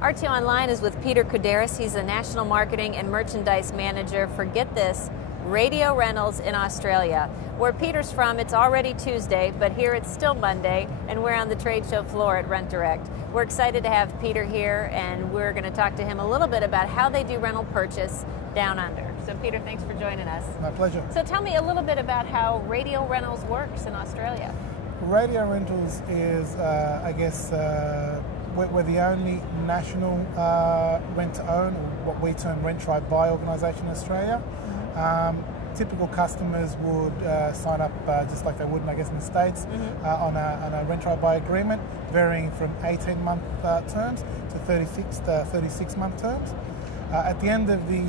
RTOonline is with Peter Krideras. He's a National Marketing and Merchandise Manager for, get this, radio rentals in Australia. Where Peter's from, it's already Tuesday, but here it's still Monday, and we're on the trade show floor at Rent Direct. We're excited to have Peter here, and we're going to talk to him a little bit about how they do rental purchase down under. So Peter, thanks for joining us. My pleasure. So tell me a little bit about how radio rentals works in Australia. Radio rentals is, we're the only national rent-to-own, or what we term rent-try-buy organisation in Australia. Typical customers would sign up just like they would, I guess, in the States, on a rent-try-buy agreement, varying from 18-month terms to 36-month terms. At the end of the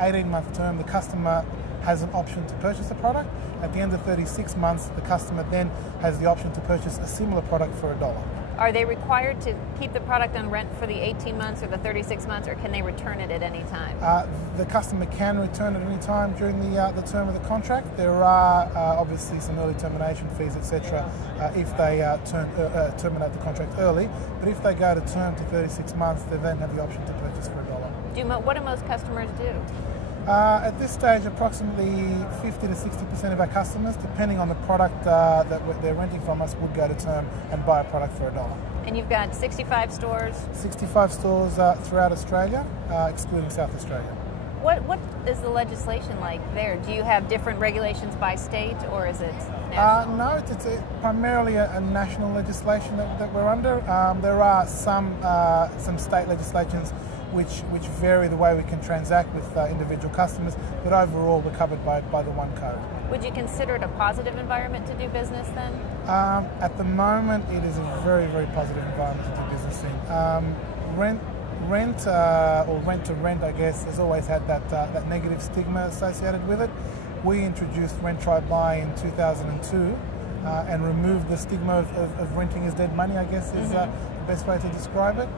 18-month term, the customer has an option to purchase the product. At the end of 36 months, the customer then has the option to purchase a similar product for $1. Are they required to keep the product on rent for the 18 months or the 36 months, or can they return it at any time? The customer can return at any time during the term of the contract. There are obviously some early termination fees, etc., if they terminate the contract early. But if they go to term to 36 months, they then have the option to purchase for $1. What do most customers do? At this stage, approximately 50 to 60% of our customers, depending on the product that they're renting from us, would go to term and buy a product for $1. And you've got 65 stores? 65 stores throughout Australia, excluding South Australia. What is the legislation like there? Do you have different regulations by state, or is it national? No, it's primarily a national legislation that we're under. There are some state legislations which vary the way we can transact with individual customers, but overall we're covered by the one code. Would you consider it a positive environment to do business then? At the moment, it is a very, very positive environment to do business in. Rent to rent, I guess, has always had that negative stigma associated with it. We introduced rent-try-buy in 2002 and removed the stigma of renting as dead money, I guess, is the best way to describe it.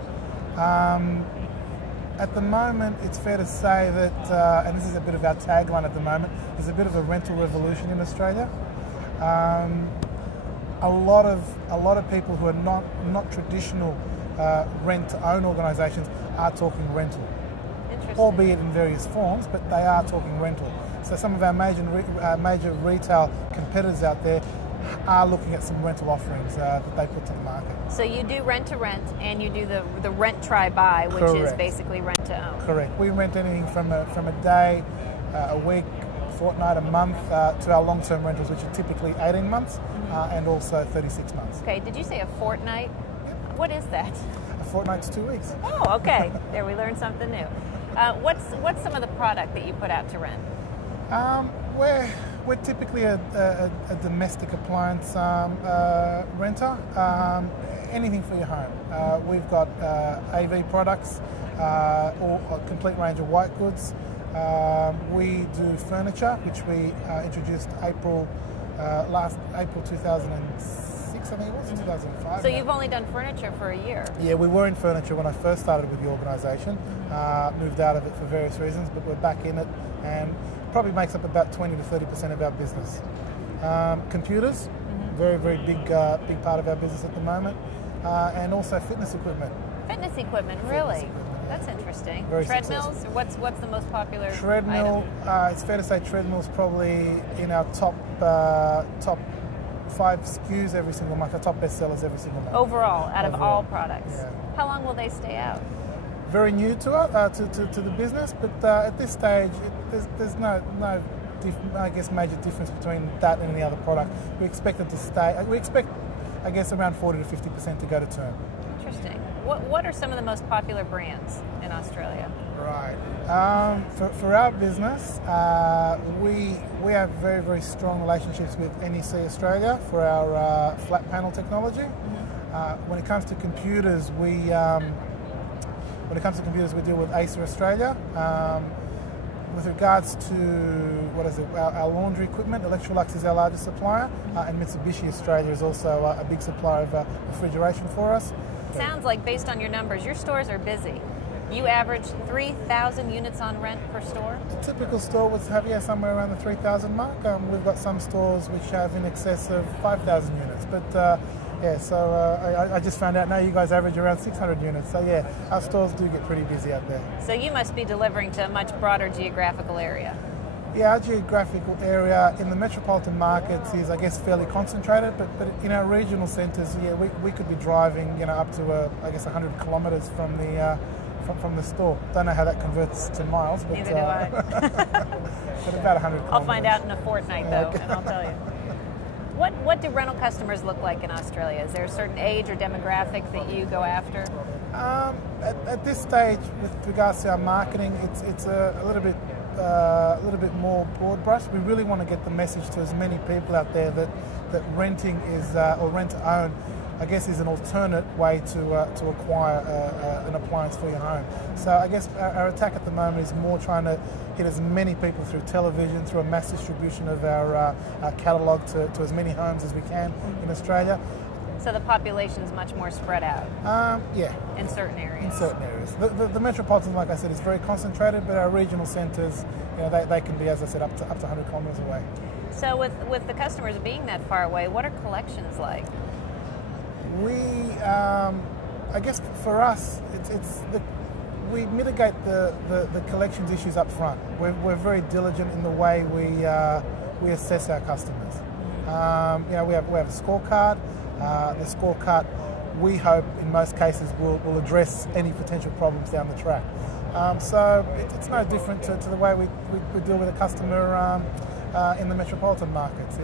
At the moment, it's fair to say that, and this is a bit of our tagline at the moment, there's a bit of a rental revolution in Australia. A lot of people who are not traditional rent-to-own organisations are talking rental, albeit in various forms, but they are talking rental. So some of our major retail competitors out there are looking at some rental offerings that they put to the market. So you do rent-to-rent, and you do the rent-try-buy, which Correct. is basically rent-to-own. Correct. We rent anything from a day, a week, fortnight, a month, to our long-term rentals, which are typically 18 months and also 36 months. Okay, did you say a fortnight? What is that? A fortnight's 2 weeks. Oh, okay. There, we learned something new. What's some of the product that you put out to rent? We're typically a domestic appliance renter. Anything for your home. We've got AV products, or a complete range of white goods. We do furniture, which we introduced last April 2006, I think it was, 2005. So you've only done furniture for a year? Yeah, we were in furniture when I first started with the organisation. Moved out of it for various reasons, but we're back in it, and probably makes up about 20 to 30% of our business. Computers, very, very big part of our business at the moment, and also fitness equipment. Fitness equipment, really? That's interesting. Very Treadmills? successful. What's the most popular Treadmill, item? it's fair to say treadmill's probably in our top 5 SKUs every single month, our top best sellers every single month. Overall, out of all products? Yeah. How long will they stay out? Very new to it, to the business, but at this stage, there's no major difference between that and any other product. We expect them to stay. We expect, I guess, around 40 to 50% to go to term. Interesting. What are some of the most popular brands in Australia? Right. For our business, we have very, very strong relationships with NEC Australia for our flat panel technology. When it comes to computers, we deal with Acer Australia. With regards to our laundry equipment, Electrolux is our largest supplier, and Mitsubishi Australia is also a big supplier of refrigeration for us. Sounds like, based on your numbers, your stores are busy. You average 3,000 units on rent per store? A typical store would have somewhere around the 3,000 mark. We've got some stores which have in excess of 5,000 units, but Yeah, so I just found out now you guys average around 600 units. So yeah, our stores do get pretty busy out there. So you must be delivering to a much broader geographical area. Yeah, our geographical area in the metropolitan markets is, I guess, fairly concentrated, but in our regional centres, yeah, we could be driving, up to, I guess, 100 kilometres from the store. Don't know how that converts to miles, but neither do I. but about 100 kilometres. I'll find out in a fortnight, though, Okay. and I'll tell you. What do rental customers look like in Australia? Is there a certain age or demographic that you go after? At this stage, with regards to our marketing, it's a little bit more broad brush. We really want to get the message to as many people out there that renting is or rent to own, I guess, is an alternate way to acquire an appliance for your home. So I guess our attack at the moment is more trying to hit as many people through television, through a mass distribution of our catalogue to as many homes as we can in Australia. So the population is much more spread out. Yeah. In certain areas. In certain areas. The metropolitan, like I said, is very concentrated, but our regional centres, they can be, as I said, up to 100 kilometres away. So with the customers being that far away, what are collections like? I guess for us, we mitigate the collections issues up front. We're very diligent in the way we assess our customers. We have a scorecard. The scorecard, we hope, in most cases, will address any potential problems down the track. So it's no different to the way we deal with a customer in the metropolitan markets.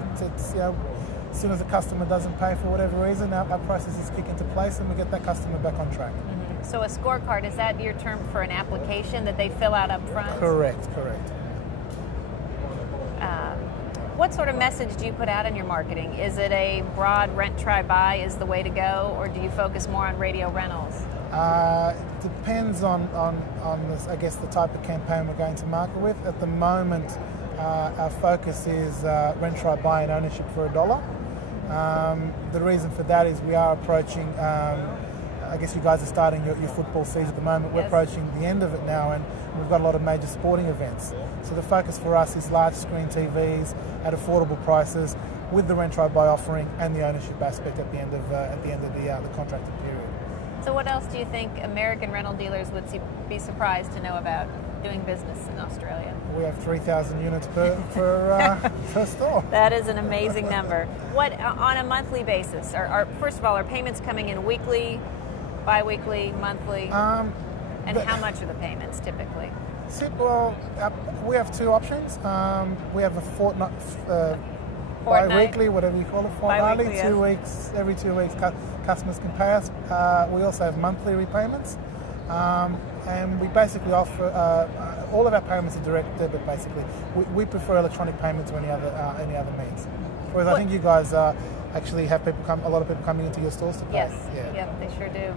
As soon as the customer doesn't pay for whatever reason, our processes kick into place and we get that customer back on track. Mm-hmm. So a scorecard, is that your term for an application that they fill out up front? Correct. What sort of message do you put out in your marketing? Is it a broad rent, try, buy is the way to go, or do you focus more on radio rentals? Depends on this, I guess, the type of campaign we're going to market with. At the moment, our focus is rent, try, buy and ownership for $1. The reason for that is we are approaching, I guess you guys are starting your football season at the moment. We're approaching the end of it now, and we've got a lot of major sporting events. So the focus for us is large screen TVs at affordable prices with the rent, try, buy offering and the ownership aspect at the end of the contracted period. So what else do you think American rental dealers would be surprised to know about doing business in Australia? We have 3,000 units per store. That is an amazing number. What, on a monthly basis, first of all, are payments coming in weekly, bi-weekly, monthly? And how much are the payments typically? Well, we have two options. We have a fortnight, bi-weekly, whatever you call it, fortnightly, 2 weeks, every 2 weeks customers can pay us. We also have monthly repayments. And we basically offer, all of our payments are direct debit basically. We prefer electronic payment to any other means. Whereas I think you guys actually have a lot of people coming into your stores to pay. Yes, yep, they sure do.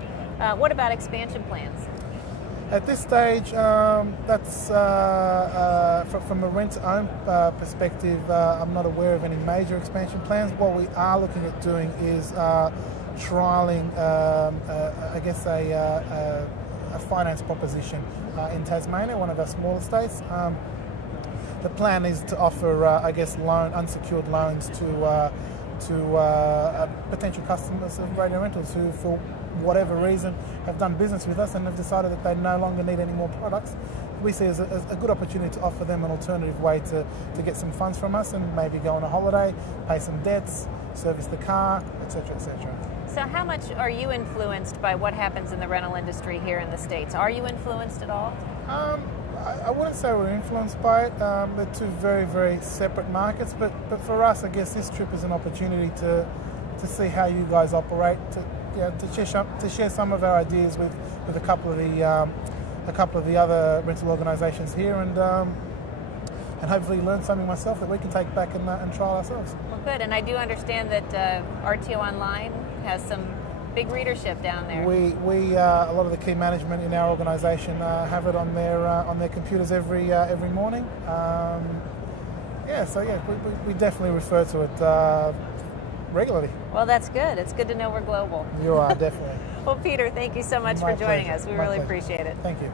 What about expansion plans? At this stage, that's from a rent-to-own perspective, I'm not aware of any major expansion plans. What we are looking at doing is trialling, I guess, a finance proposition in Tasmania, one of our smaller states. The plan is to offer, I guess, unsecured loans to potential customers of radio rentals who, for whatever reason, have done business with us and have decided that they no longer need any more products. We see it as a good opportunity to offer them an alternative way to get some funds from us and maybe go on a holiday, pay some debts, service the car, etc., etc. So how much are you influenced by what happens in the rental industry here in the States? Are you influenced at all? I wouldn't say we're influenced by it. They're two very, very separate markets. But for us, I guess this trip is an opportunity to see how you guys operate, to share some of our ideas with a couple of the other rental organisations here, and hopefully learn something myself that we can take back and trial ourselves. Well, good. And I do understand that RTOonline has some big readership down there. We a lot of the key management in our organisation have it on their computers every morning. We definitely refer to it regularly. Well, that's good. It's good to know we're global. You are, definitely. Well, Peter, thank you so much for joining us. We really appreciate it. Thank you.